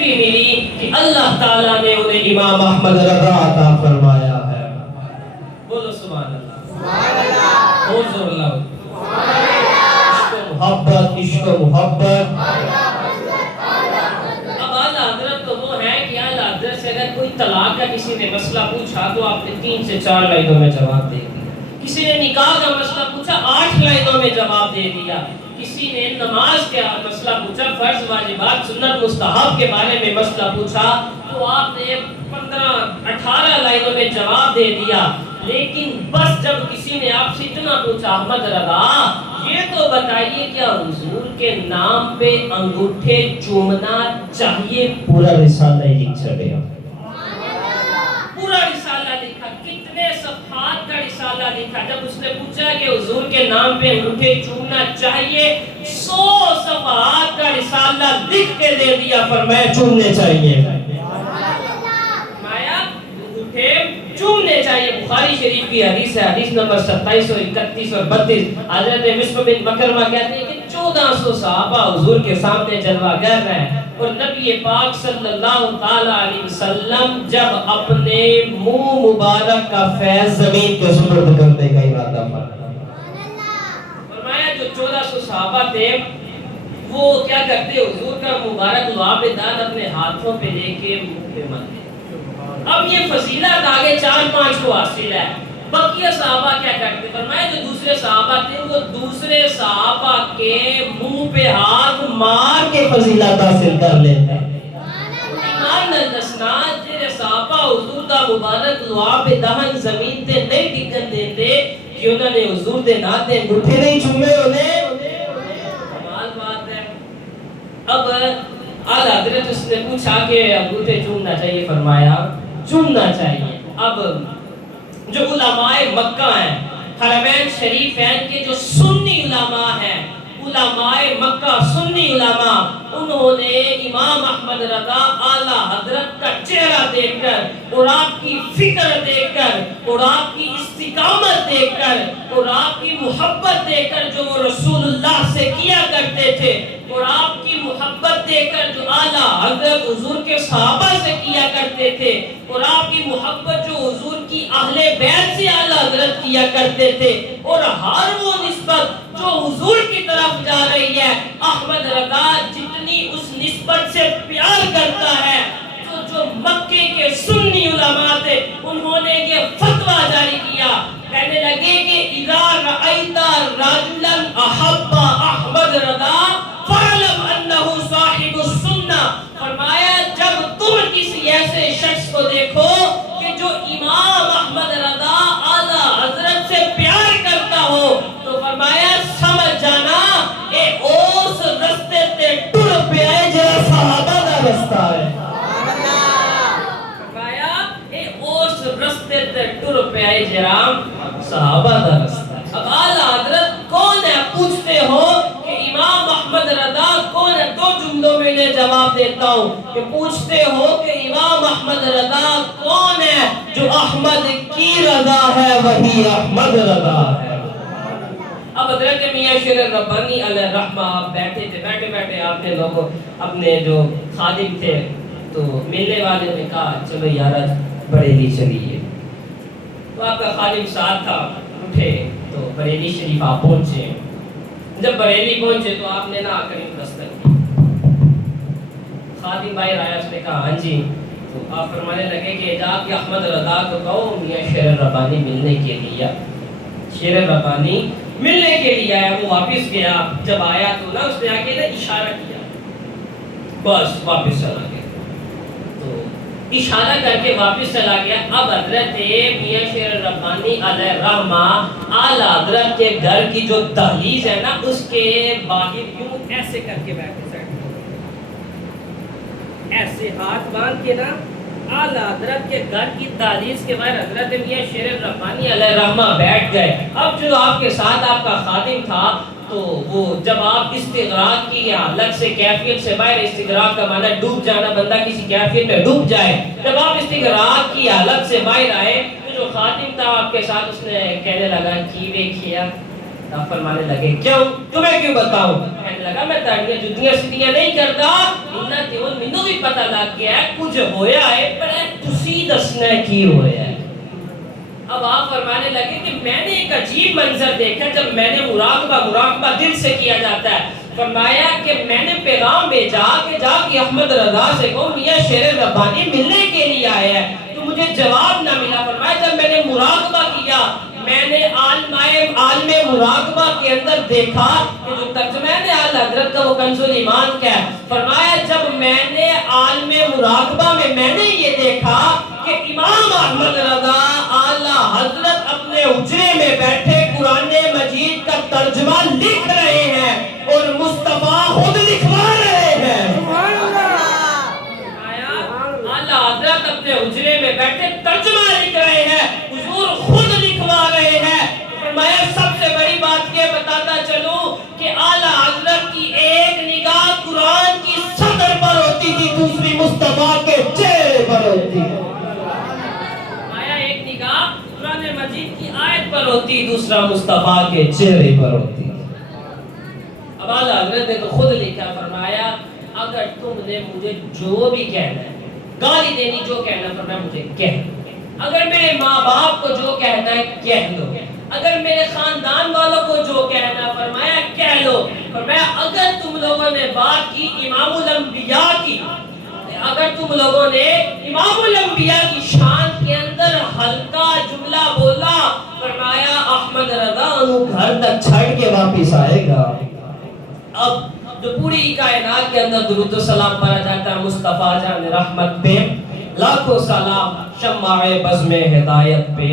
بھی ملی کہ اللہ تعالیٰ نے انہیں امام احمد رضا عطا فرمایا ہے۔ بولو سبحان اللہ، سبحان اللہ، بہت زور اللہ، سبحان اللہ، عشق و محبت، عشق و محبت۔ اب اعلیٰ حضرت تو وہ ہے کہ اعلیٰ حضرت سے اگر کوئی طلاق کا کسی نے مسئلہ پوچھا تو آپ نے 3 سے 4 لائنوں میں جواب دے دیا، کسی نے نکاح کا مسئلہ پوچھا 8 لائنوں میں جواب دے دیا، کسی نے نماز کا مسئلہ پوچھا، فرض واجبات سنت مستحب کے بارے میں مسئلہ پوچھا تو آپ نے 15-18 لائنوں میں جواب دے دیا۔ لیکن بس جب کسی نے آپ سے اتنا پوچھا احمد رضا یہ تو بتائیے کیا حضور کے نام پہ انگوٹھے چومنا چاہیے؟ پورا رسالہ ہی لکھ چھڑے، پورا رسالہ لکھا، کتنے صفحات کا رسالہ لکھا۔ جب اس نے پوچھا کہ حضور کے نام پہ انگوٹھے چومنا چاہیے، 100 صفحات کا رسالہ لکھ کے دے دیا، فرمایا چومنے چاہیے، فرمایا انگوٹھے چومنے چاہیے۔ بخاری شریف کی حدیث ہے، حدیث نمبر 27 اور 31 اور 32۔ حضرت مصعب بن مکرمہ کہتے ہیں کہ 1400 صحابہ حضور کے سامنے جلوہ گر ہیں، اور نبی پاک صلی اللہ تعالی علیہ وسلم جب اپنے منہ مبارک کا فیض زمین کے سپرد کرنے کا ارادہ فرمایا، جو 1400 صحابہ تھے وہ کیا کرتے؟ حضور کا مبارک لعاب دان اپنے ہاتھوں پہ لے کے منہ پہ ملتے۔ اب یہ فضیلت آگے 4-5 کو حاصل ہے، بقیہ صحابہ کیا کرتے؟ فرمایا جو دوسرے صحابہ تھے وہ دوسرے صحابہ کے منہ پہ ہاتھ مار کے فضیلت حاصل کر لیتے۔ ایمان نلسنا جنہیں صحابہ حضور دا مبارک لعاب دہن زمین تے نہیں ٹکن دیتے کہ انہوں نے حضور دے ناتے انگوٹھے نہیں چومے، انہیں کمال بات ہے۔ اب اعلیٰ حضرت اس نے پوچھا کہ انگوٹھے چومنا چاہیے، فرمایا چومنا چاہیے۔ اب جو علماء مکہ ہیں، حرمین شریفین کے جو سنی علماء ہیں، علماء مکہ سنی علماء، انہوں نے امام احمد رضا اعلیٰ حضرت کا چہرہ دیکھ کر اور آپ کی فکر دیکھ کر اور آپ کی استقامت دیکھ کر اور آپ کی محبت دیکھ کر جو وہ رسول اللہ سے کیا کرتے تھے اور آپ کی محبت دیکھ کر جو اعلیٰ حضرت حضور کے صحابہ سے کیا کرتے تھے اور آپ کی محبت جو حضور کی اہل بیت سے اعلیٰ حضرت کیا کرتے تھے اور ہر وہ نسبت جو حضور کی طرف جا رہی ہے، احمد رضا جتنی اس نسبت سے پیار کرتا ہے، جو مکے کے سنی علماء تھے انہوں نے یہ فتویٰ جاری کیا، کہنے لگے کہ اذا رأیت رجلا احب احمد رضا فاعلم انہ صاحب السنہ۔ فرمایا جب تم کسی ایسے شخص کو دیکھو کہ جو امام احمد رضا اعلیٰ حضرت سے پیار کرتا ہو تو فرمایا سمجھ جانا اے اس رستے تے ٹر پہ آئے جہاں صحابہ دا رستہ ہے، فرمایا اے اس رستے تے ٹر پہ آئے جہاں صحابہ دا رستہ ہے۔ اب اعلیٰ حضرت کون ہے پوچھتے ہو کہ امام احمد رضا کون ہے؟ 2 جملوں میں انہیں جواب دیتا ہوں کہ پوچھتے ہو کہ امام احمد رضا کون ہے؟ جو احمد کی رضا ہے وہی احمد رضا ہے۔ اب حضرت میاں شیر ربانی علیہ الرحمہ آپ بیٹھے تھے، بیٹھے بیٹھے آپ نے لوگوں اپنے جو خادم تھے تو ملنے والے نے کہا چلو یار بریلی چلیے، تو آپ کا خادم ساتھ تھا، اٹھے تو بریلی شریف آپ پہنچے۔ جب بریلی پہنچے تو آپ نے نا کریم دستک کی، خادم باہر آیا، اس نے کہا ہاں جی، تو آپ فرمانے لگے کہ جا کے احمد رضا کو کہو میاں شیر ربانی ملنے کے لیے، شیر ربانی ملنے کے لیے آیا۔ وہ واپس گیا، جب آیا تو نا اس نے آگے نا اشارہ کیا، بس واپس چلا گیا، تو اشارہ کر کے واپس چلا گیا۔ اب حضرت میاں شیر ربانی علیہ الرحمہ اعلیٰ حضرت کے گھر کی جو دہلیز ہے نا اس کے باہر یوں ایسے کر کے بیٹھے، ایسے ہاتھ باندھ کے نا اعلیٰ حضرت کے گھر کی دہلیز کے باہر حضرت میاں شیر ربانی علیہ الرحمہ بیٹھ گئے۔ اب جو آپ کے ساتھ آپ کا خادم تھا تو وہ جب آپ استغراق کی حالت سے کیفیت سے باہر، استغراق کا معنی ڈوب جانا، بندہ کسی کیفیت میں ڈوب جائے، جب آپ استغراق کی حالت سے باہر آئے تو جو خادم تھا آپ کے ساتھ اس نے کہنے لگا کی ویکھیا، آپ فرمانے لگے کیوں، تمہیں کیوں بتاؤں؟ کہنے لگا میں تاڑیاں جدیاں سیدھیاں نہیں کرتا، مینوں بھی پتہ لگ گیا ہے کچھ ہویا ہے پر تسی دسنا ہے کی ہویا ہے. اب آپ فرمانے لگے کہ میں نے ایک عجیب منظر دیکھا جب میں نے مراقبہ دل سے کیا جاتا ہے. فرمایا کہ میں نے پیغام بھیجا کہ جا کے احمد رضا سے کہو میاں شیر ربانی ملنے کے لیے آئے ہیں, تو مجھے جواب نہ ملا. فرمایا جب میں نے مراقبہ کیا میں نے عالم مراقبہ کے اندر دیکھا کہ جو ترجمہ ہے اعلیٰ حضرت کا وہ کنز الایمان کیا ہے. فرمایا جب میں نے عالم مراقبہ میں نے یہ دیکھا کہ امام احمد رضا اعلیٰ حضرت اپنے حجرے میں بیٹھے قرآن مجید کا ترجمہ لکھ رہے ہیں اور مصطفیٰ خود لکھوا رہے ہیں. اعلیٰ حضرت اپنے حجرے میں بیٹھے ترجمہ لکھ رہے ہیں, حضور خود لکھوا رہے ہیں. فرمایا سب سے بڑی بات یہ بتاتا چلوں کہ اعلیٰ حضرت کی ایک نگاہ قرآن کی صدر پر ہوتی تھی, دوسری مصطفیٰ کے چہرے پر ہوتی ہے. ایک نگاہ قرآن مجید کی آیت پر ہوتی, دوسرا مصطفیٰ کے چہرے پر ہوتی. اب اعلیٰ حضرت نے تو خود لکھا. فرمایا اگر تم نے مجھے جو بھی کہنا ہے, گالی دینی جو کہنا, فرمایا مجھے کہہ دو. اگر میرے ماں باپ کو جو کہنا ہے کہہ دو. اگر میرے خاندان والوں کو جو کہنا, فرمایا کہہ لو. فرمایا اگر تم لوگوں نے بات کی امام الانبیاء کی, اگر تم لوگوں نے امام الانبیاء کی شان کے اندر ہلکا جملہ بولا, فرمایا احمد رضا انہوں گھر تک چھڑ کے واپس آئے گا. اب جو پوری کائنات کے اندر درود و سلام پڑھا جاتا ہے مصطفیٰ جان رحمت پہ, لاکھوں سلام شمع بزم ہدایت پہ,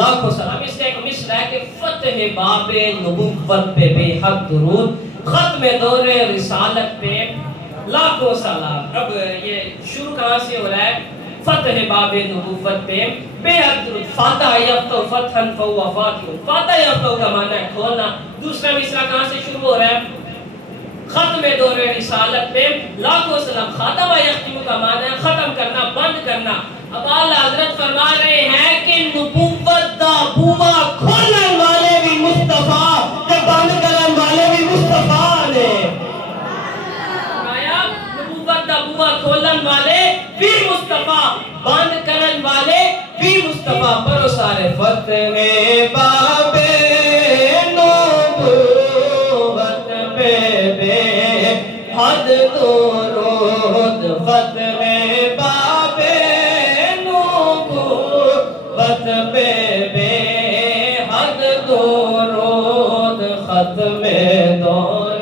لاکھوں سلام. اس سے ایک مصرع ہے کہ فتح باب نبوت پہ بے حد درود, ختم دور رسالت پہ لاکھوں سلام. اب یہ شروع کہاں سے ہو رہا ہے؟ فتح باب نبوت پہ بے حد درود. فاتح یفتح فتحا فہو فاتح. فاتح یفتح کا معنی ہے کھولنا. دوسرا مصرع کہاں سے شروع ہو رہا ہے؟ ختم دور رسالت پہ لاکھوں سلام. خاتمہ یختم کا معنی ہے ختم کرنا, بند کرنا. اب اعلیٰ حضرت فرما رہے ہیں کہ نبوت دا بوا کھولن والے بھی مصطفیٰ تے بند کرن والے بھی مصطفیٰ نے. فرمایا نبوت دا بوا کھولن والے بھی مصطفیٰ, بند کرن والے بھی مصطفیٰ. پڑھو سارے. فتح باب حد درود, ختم باب نبوت پہ بے حد درود, ختم دور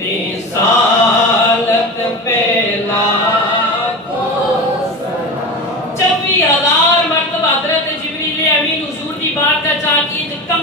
رسالت پہ لاکھوں سلام. 26,000 مرتبہ حضرت جبریل امین حضور دی بات کا چاہتی ہے کم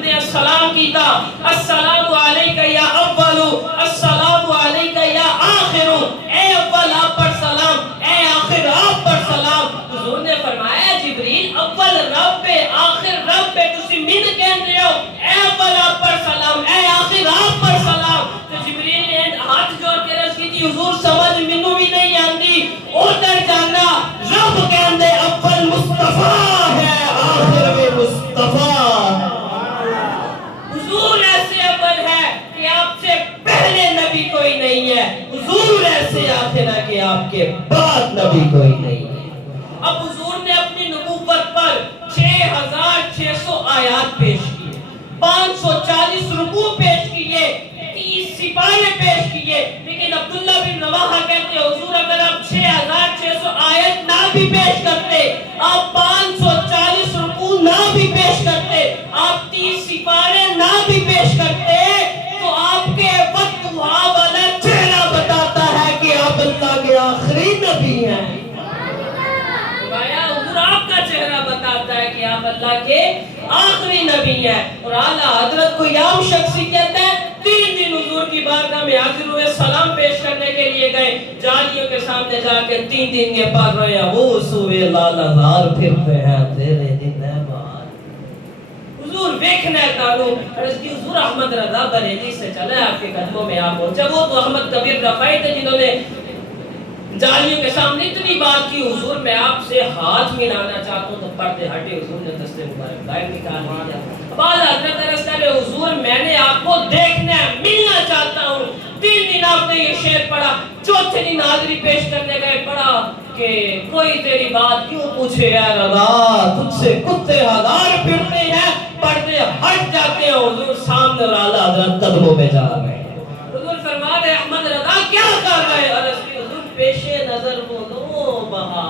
دیا سلام کیتا. السلام علیکہ یا اولو, السلام علیکہ یا آخرو. اے اول آپ پر سلام, اے آخر آپ پر سلام. حضور نے فرمایا جبریل اول رب پہ آخر رب پہ تسی من کہن رہے ہو, اے اول آپ پر سلام, اے آخر آپ پر سلام. تو جبریل نے ہاتھ جوڑ کے عرض کی تھی حضور سمجھ منو بھی نہیں آندی, ادھر جانا رب کہن دے اول مصطفیٰ ہے آخر میں مصطفیٰ ہے. حضور ایسے اول ہے کہ آپ سے پہلے نبی کوئی نہیں ہے, حضور ایسے آخر ہے کہ آپ کے بعد نبی کوئی نہیں ہے. اب حضور نے اپنی نبوت پر 6,600 آیات پیش کیے, 540 رکوع پیش کیے, 30 سپارے پیش کیے. لیکن عبداللہ بن رواحہ کہتے ہیں حضور اگر آپ 6,600 آیت نہ بھی پیش کرتے, آپ 540 رکوع نہ بھی پیش کرتے, آپ 30 سپارے نہ بھی پیش کرتے, تو آپ کے وقت وہاں والا چہرہ بتاتا ہے کہ آپ اللہ کے آخری نبی ہیں. حضور آپ کا چہرہ بتاتا ہے کہ آپ اللہ کے آخری نبی ہیں. اور اعلیٰ حضرت کو عام شخصیت ہے. 3 دن حضور کی بارگاہ میں حاضر ہوئے, سلام پیش کرنے کے لیے گئے, جالیوں کے سامنے جا کے 3 دن کے پڑھ رہے ہیں وہ صوبے لال ہزار پھرتے ہیں تیرے دن ہے بار. حضور دیکھنا ہے تعلق. عرض کی حضور احمد رضا بریلی سے چلے آپ کے قدموں میں آپ پہنچا. وہ تو احمد کبیر رفائی تھے جنہوں نے جالیوں کے سامنے اتنی بات کی, حضور میں آپ سے ہاتھ ملانا چاہتا ہوں, تو پردے ہٹے. حضور نے دستے مبارک باہر نکال دیا. بعد حضرت عرض کرے حضور میں نے آپ کو دیکھنا ہے, ملنا چاہتا ہوں. 3 دن آپ نے یہ شعر پڑھا, چوتھے دن حاضری پیش کرنے گئے، پڑھا کہ کوئی تیری بات کیوں پوچھے اے رضا، تجھ سے کتے ہزار پھرتے ہیں، پڑھتے ہٹ جاتے ہیں، حضور سامنے والا حضرت قدموں میں جا رہے ہیں۔ حضور فرما رہے احمد رضا کیا کر رہے ہیں؟ عرض کی حضور پیش نظر وہ نو بہا،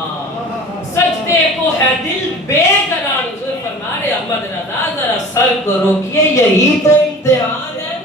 سجدے کو ہے دل بے قرار۔ حضور فرما رہے احمد رضا ذرا سر کو روکیے، یہی تو امتحان ہے۔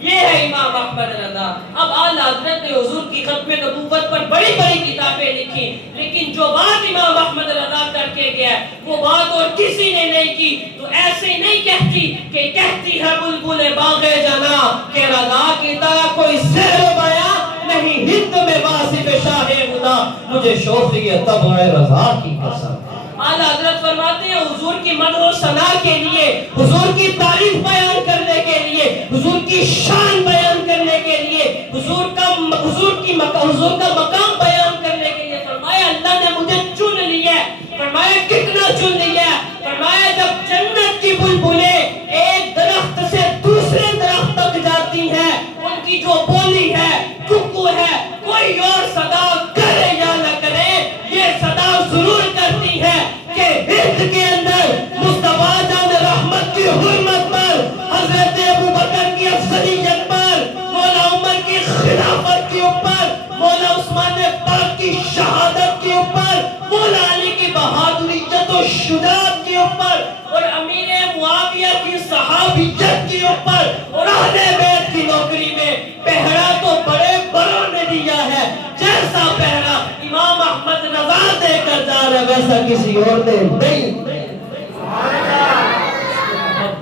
یہ ہے امام احمد رضا۔ اب اعلیٰ حضرت نے حضور کی ختم نبوت پر بڑی بڑی کتابیں لکھی، لیکن جو بات امام احمد رضا کر کے گیا وہ بات اور کسی نے نہیں کی۔ تو ایسے نہیں کہتی کہ کہتی ہے بلبل باغ جنا کہ رضا کی طرح کوئی سحر و بیاں نہیں، ہند میں واصف شاہ خدا مجھے شوخی طبع رضا کی قسم۔ اعلیٰ حضرت فرماتے ہیں حضور کی مدح و ثنا کے لیے، حضور کی تعریف بیان کرنے کے لیے، حضور کی شان بیان کرنے کے لیے، حضور کا مقام بیان کرنے کے لیے فرمایا اللہ نے مجھے چن لیا ہے۔ فرمایا کتنا چن لیا ہے؟ فرمایا جب جنت کی بلبلیں ایک درخت سے دوسرے درخت تک جاتی ہیں، ان کی جو بولی ہے، ککو ہے، کوئی اور صدا کرے یا نہ کرے، یہ صدا ضرور کرتی ہے کہ ہند کے اندر مصطفیٰ جان رحمت کی حرمت پر، حضرت ابوبکر کی افضلیت پر، مولا عمر کی خلافت کے اوپر، مولا عثمان پاک کی شہادت کے اوپر، مولا علی کی بہادریت و شجاعت کے اوپر، اور امیر معاویہ کی صحابیت کے اوپر، اور اہل بیت کی نوکری میں پہرا تو بڑے بڑوں نے دیا ہے۔ جیسا پہرا امام احمد رضا دے کر جا رہا ویسا کسی اور نے نہیں۔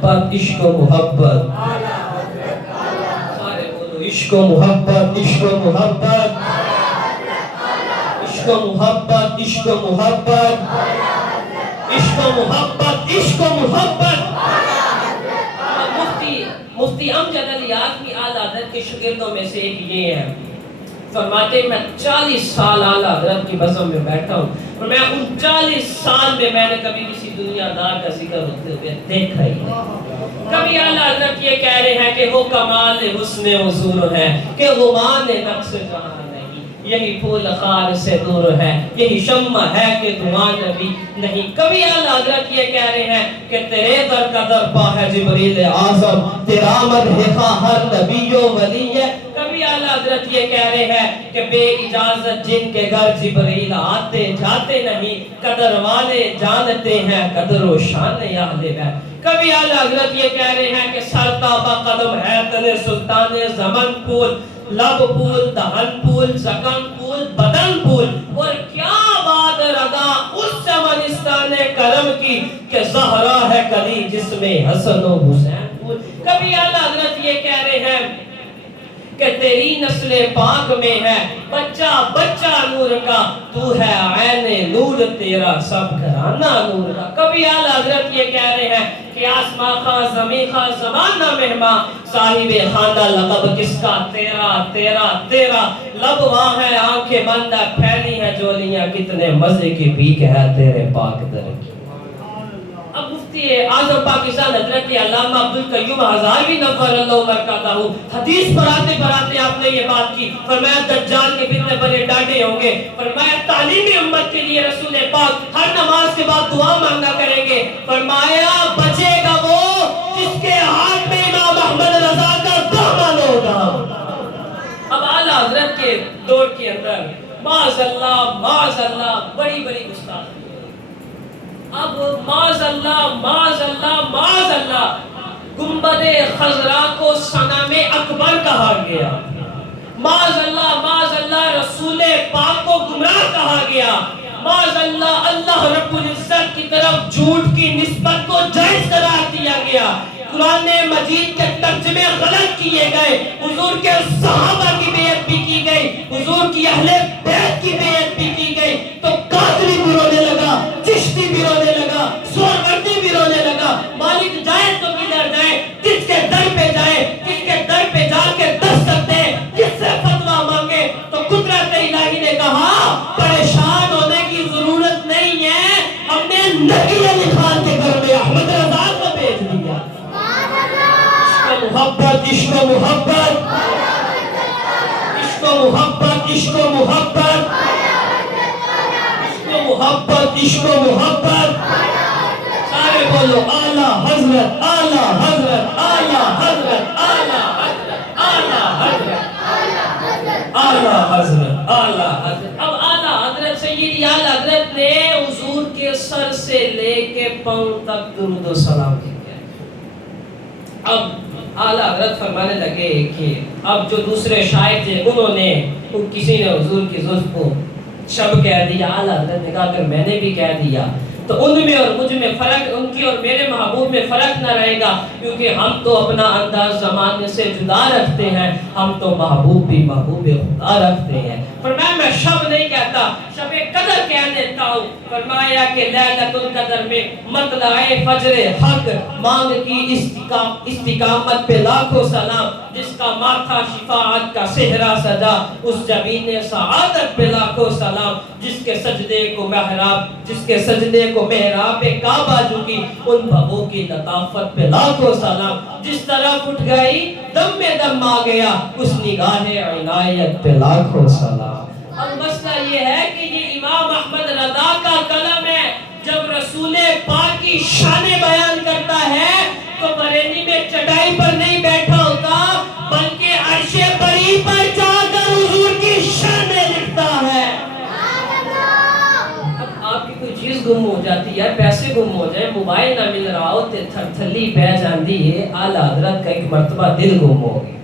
محبت، عشق و محبت، سارے بولو عشق و محبت، عشق و محبت، عشق و محبت، عشق و محبت، عشق و محبت، عشق و محبت۔ مفتی امجد علی اعظمی اعلیٰ حضرت کے شاگردوں میں سے ایک یہ ہے، فرماتے ہیں میں 40 سال اعلیٰ حضرت کی بزم میں بیٹھا ہوں، اور میں ان 40 سال میں نے کبھی کسی دنیا دار کا ذکر ہوتے ہوئے دیکھا ہی نہیں۔ کبھی اعلیٰ حضرت یہ کہہ رہے ہیں کہ وہ کمال حسن حضور ہے کہ غمان نقص جہاں نہیں، یہی پھول خار سے دور ہے، یہی شمع ہے کہ دھواں نبی نہیں۔ کبھی اعلیٰ حضرت یہ کہہ رہے ہیں کہ تیرے در کا در پا ہے جبریل اعظم، تیرا مدح ہر نبی و ولی ہے۔ کبھی اعلیٰ حضرت یہ کہہ رہے ہیں کہ بے اجازت جن کے گھر جبریل آتے جاتے نہیں، قدر والے جانتے ہیں قدر و شان اہل بیت۔ کبھی اعلیٰ حضرت یہ کہہ رہے ہیں کہ سر تابہ قدم ہے تن سلطان زمن پھول، لب پھول، دہن پھول، زکن پھول، بدن پھول، اور کیا بات رضا اس چمنستان کرم کی کہ زہرا ہے کلی جس میں حسن و حسین پھول۔ کبھی اعلیٰ حضرت یہ کہہ رہے ہیں کہ تیری نسل پاک میں ہے بچہ بچہ نور کا، تو ہے عین نور تیرا سب گھرانہ نور کا۔ کبھی اعلیٰ حضرت یہ کہہ رہے ہیں کہ آسماں خواہ زمین خواہ زمانہ مہماں، صاحب خانہ لقب کس کا تیرا تیرا تیرا، لب وہاں ہے آنکھیں بند ہے پھیلی ہے جولیاں، کتنے مزے کی پیک ہے تیرے پاک در کی۔ اب مفتی اعظم پاکستان حضرت علامہ عبدالقیوم ہزاروی نور اللہ برکاتہ حدیث پڑھاتے آپ نے یہ بات کی، فرمایا دجال کے فتنے بڑے ڈانٹے ہوں گے، فرمایا تعلیم امت کے لیے رسول پاک ہر نماز کے بعد دعا مانگا کریں گے، فرمایا بچے گا وہ جس کے ہاتھ میں امام احمد رضا کا دامن ہوگا۔ اب اعلیٰ حضرت کے دور کے اندر معاذ اللہ بڑی بڑی گستاخی، اب معاذ اللہ گنبد خضرا کو صنم اکبر کہا گیا، معاذ اللہ رسول پاک کو گمراہ کہا گیا، معاذ اللہ رب العزت کی طرف جھوٹ کی نسبت کو جائز قرار دیا گیا، قرآن مجید کے ترجمے غلط کیے گئے، حضور کے صحابہ کی بیعت بھی کی گئی، حضور کی اہل بیت کی بیعت بھی کی گئی، تو قادری بھی رونے لگا، چشتی بھی رونے لگا، سہروردی بھی رونے لگا، مالک جائے تو کدھر جائے، کس کے در پہ جائے، کس کے در پہ جا کے دستک دے، کس سے فتویٰ مانگے، تو قدرت الہی نے کہا پریشان ہونے کی ضرورت نہیں ہے، ہم نے نبی علی خان کے گھر میں احمد رضا کو بھیج دیا۔ عشق و محبت، عشق و محبت، عشق و محبت، عشق و محبت، عشق و محبت، عشق و محبت. سارے بولو اعلیٰ حضرت، اعلیٰ حضرت، اعلیٰ حضرت، اعلیٰ حضرت، اعلیٰ حضرت، اعلیٰ حضرت، اعلیٰ حضرت. اب اعلیٰ حضرت سیدی اعلیٰ حضرت نے حضور کے سر سے لے کے پاؤں تک درود و سلام کیا. اب اعلیٰ حضرت فرمانے لگے کہ اب جو دوسرے شاعر تھے انہوں نے کسی نے حضور کی زلف کو شب کہہ دیا. اعلیٰ حضرت نے کہا اگر میں نے بھی کہہ دیا تو ان میں اور مجھ میں فرق، ان کی اور میرے محبوب میں فرق نہ رہے گا، کیونکہ ہم تو اپنا انداز زمانے سے جدا رکھتے ہیں، ہم تو محبوب بھی محبوب خدا رکھتے ہیں. فرمایا میں شب نہیں کہتا، شب قدر کہہ دیتا ہوں. فرمایا کہ لیلۃ القدر میں مطلع فجر حق مانگ کی استقامت پہ لاکھوں سلام، جس کا ماتھا شفاعت کا صحرا سجا اس جبین سعادت پہ لاکھوں سلام، جس کے سجدے کو محراب کعبہ جھکی ان بھووں کی لطافت پہ لاکھوں سلام، جس طرح اٹھ گئی دم میں دم آ گیا اس نگاہ عنایت پہ لاکھوں سلام. اب مسئلہ یہ ہے کہ یہ امام احمد رضا کا کلام ہے. جب رسول پاک کی شان بیان کرتا ہے تو بریلی میں چٹائی پر نہیں بیٹھا ہوتا بلکہ عرش بری پر جا کر حضور کی شان لکھتا ہے. آپ کی کوئی چیز گم ہو جاتی ہے، پیسے گم ہو جائے، موبائل نہ مل رہا ہو تے تھلی پہ جاندی ہے. اعلیٰ حضرت کا ایک مرتبہ دل گم ہو گیا،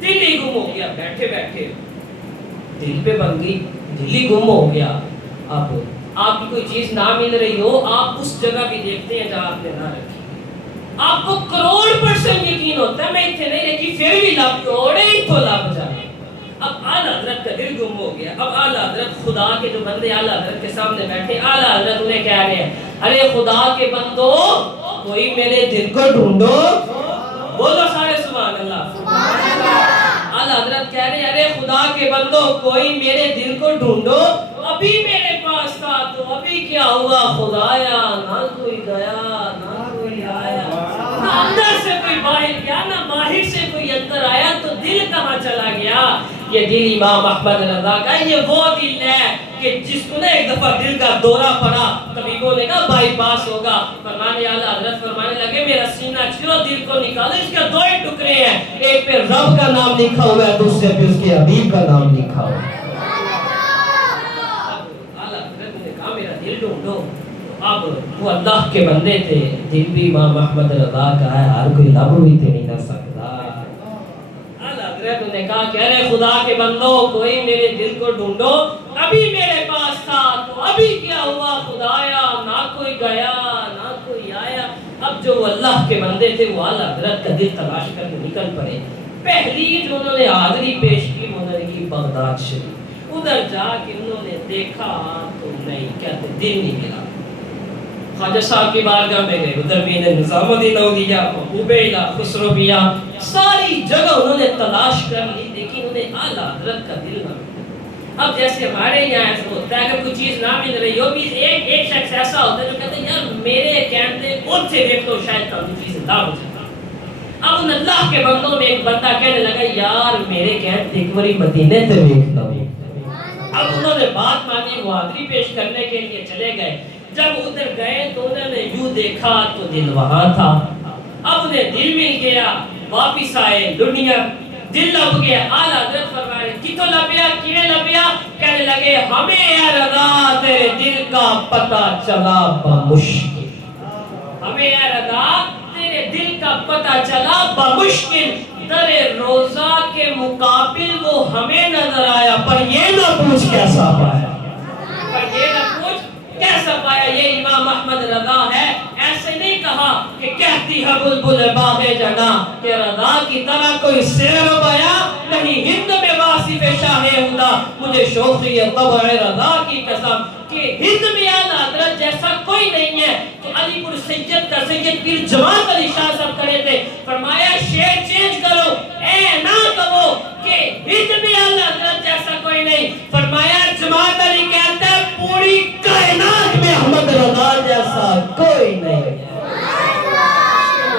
دل ہی گم ہو گیا، بیٹھے بیٹھے دل پہ بن گئی، دل ہی گم ہو گیا. اب آپ کی کوئی چیز نہ مل رہی ہو، آپ اس جگہ بھی دیکھتے ہیں جہاں آپ نے نہ رکھی. آپ کو 100% یقین ہوتا ہے میں اتنے نہیں رکھی پھر بھی لب توڑے ہی تو لب جائے. اب اعلیٰ حضرت کا دل گم ہو گیا. اب اعلیٰ حضرت خدا کے جو بندے اعلیٰ حضرت کے سامنے بیٹھے، اعلیٰ حضرت انہیں کہہ رہے ہیں ارے خدا کے بندو کوئی میرے دل کو ڈھونڈو. بولو سارے سبحان اللہ. اعلیٰ حضرت کہہ رہے ہیں ارے خدا کے بندو کوئی میرے دل کو ڈھونڈو، ابھی میرے پاس تھا تو ابھی کیا ہوا خدایا، نہ کوئی گیا نہ کوئی آیا، نہ اندر سے کوئی باہر گیا نہ باہر سے کوئی اندر آیا، تو دل کہاں چلا گیا؟ یہ دل امام احمد رضا کا، یہ وہ دل ہے کہ جس کو نے ایک دفعہ دل کا دورہ پڑا، طبیبوں نے کہا بائی پاس ہوگا. فرمانے اعلیٰ حضرت فرمانے لگے میرا سینہ چیرو، دل کو نکالو، اس کے دو ہی ٹکڑے ہیں، ایک پہ رب کا نام لکھا ہوا ہے، دوسرے پہ اس کے حبیب کا نام لکھا ہوا ہے. اعلیٰ حضرت نے کہا میرا دل ڈھونڈو. اب وہ اللہ کے بندے تھے، دل بھی امام احمد رضا کا ہے، ہر کوئی لب بھی تے نہیں نہ سکتا. حضرت نے کہا کہ ارے خدا کے بندو کوئی میرے دل کو ڈھونڈو، ابھی میرے پاس تھا تو ابھی کیا ہوا خدایا، نہ کوئی گیا نہ کوئی آیا. اب جو اللہ کے بندے تھے وہ اعلیٰ حضرت کا دل تلاش کر کے نکل پڑے. پہلی جو انہوں نے حاضری پیش کی انہوں نے کی بغداد شریف. ادھر جا کے انہوں نے دیکھا تو نہیں، کہتے دل نہیں ملا. خواجہ صاحب کی بارگاہ میں گئے، ادھر بھی نے نظام الدین اولیاء، محبوب الہ، خسرو میاں، ساری جگہ انہوں نے تلاش کر لی لیکن انہیں اعلیٰ حضرت کا دل نہ ملا. اب جیسے ہمارے یہاں ایسا ہوتا ہے اگر کوئی چیز نہ مل رہی ہو بھی ایک شخص ایسا ہوتا ہے جو کہتا ہے یار میرے کہتے اور سے دیکھ لو شاید تم چیز نہ ہو جائے. اب ان اللہ کے بندوں میں ایک بندہ کہنے لگا یار میرے کہتے ایک باری مدینے تے دیکھ لو. اب انہوں نے بات مانی، وہ حاضری پیش کرنے کے لیے چلے گئے. جب ادھر گئے تو انہوں نے یوں دیکھا تو دل وہاں تھا. اب انہیں دل مل گیا، واپس آئے دنیا، دل لب گیا. اعلیٰ حضرت فرمائے کتوں لبیا، کیویں لبیا؟ کہنے لگے ہمیں اے رضا تیرے دل کا پتہ چلا بمشکل. ہمیں اے رضا تیرے دل کا پتہ چلا بمشکل. در روزہ کے مقابل وہ ہمیں نظر آیا پر یہ نہ پوچھ کیسا پایا، پر یہ نہ پوچھ کیسا پایا. یہ امام احمد رضا ہے. ایسے نہیں کہا کہ کہتی ہے بلبل باغ جنا کہ رضا کی طرح کوئی سیر پایا، کہیں ہند میں واصف شاہ ہدا. مجھے شوقی طبع رضا کی قسم کہ ہند میں اعلیٰ حضرت جیسا کوئی نہیں ہے. تو علی پور سید کا سید پیر جماعت علی شاہ صاحب کھڑے تھے، فرمایا شعر چینج کرو، اے نہ کہو کہ ہند میں اعلیٰ حضرت جیسا کوئی نہیں. فرمایا جماعت علی کہتا ہے پوری کائنات میں احمد رضا جیسا کوئی نہیں.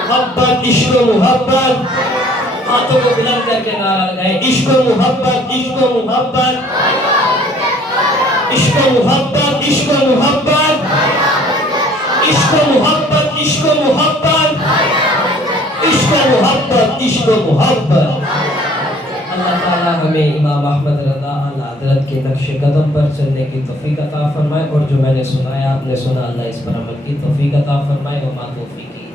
محبت، عشق و محبت، ہاتھوں کو بلند کر کے نعرہ لگائیں، عشق و محبت، عشق و محبت، عشق و محبت، عشق و محبت، عشق و محبت، عشق و محبت، عشق و محبت، عشق و محبت۔ اللہ تعالیٰ ہمیں امام احمد رضا اعلیٰ حضرت کے نقش قدم پر چلنے کی توفیق عطا فرمائے، اور جو میں نے سنایا آپ نے سنا، اللہ اس پر عمل کی توفیق عطا فرمائے، وما توفیقی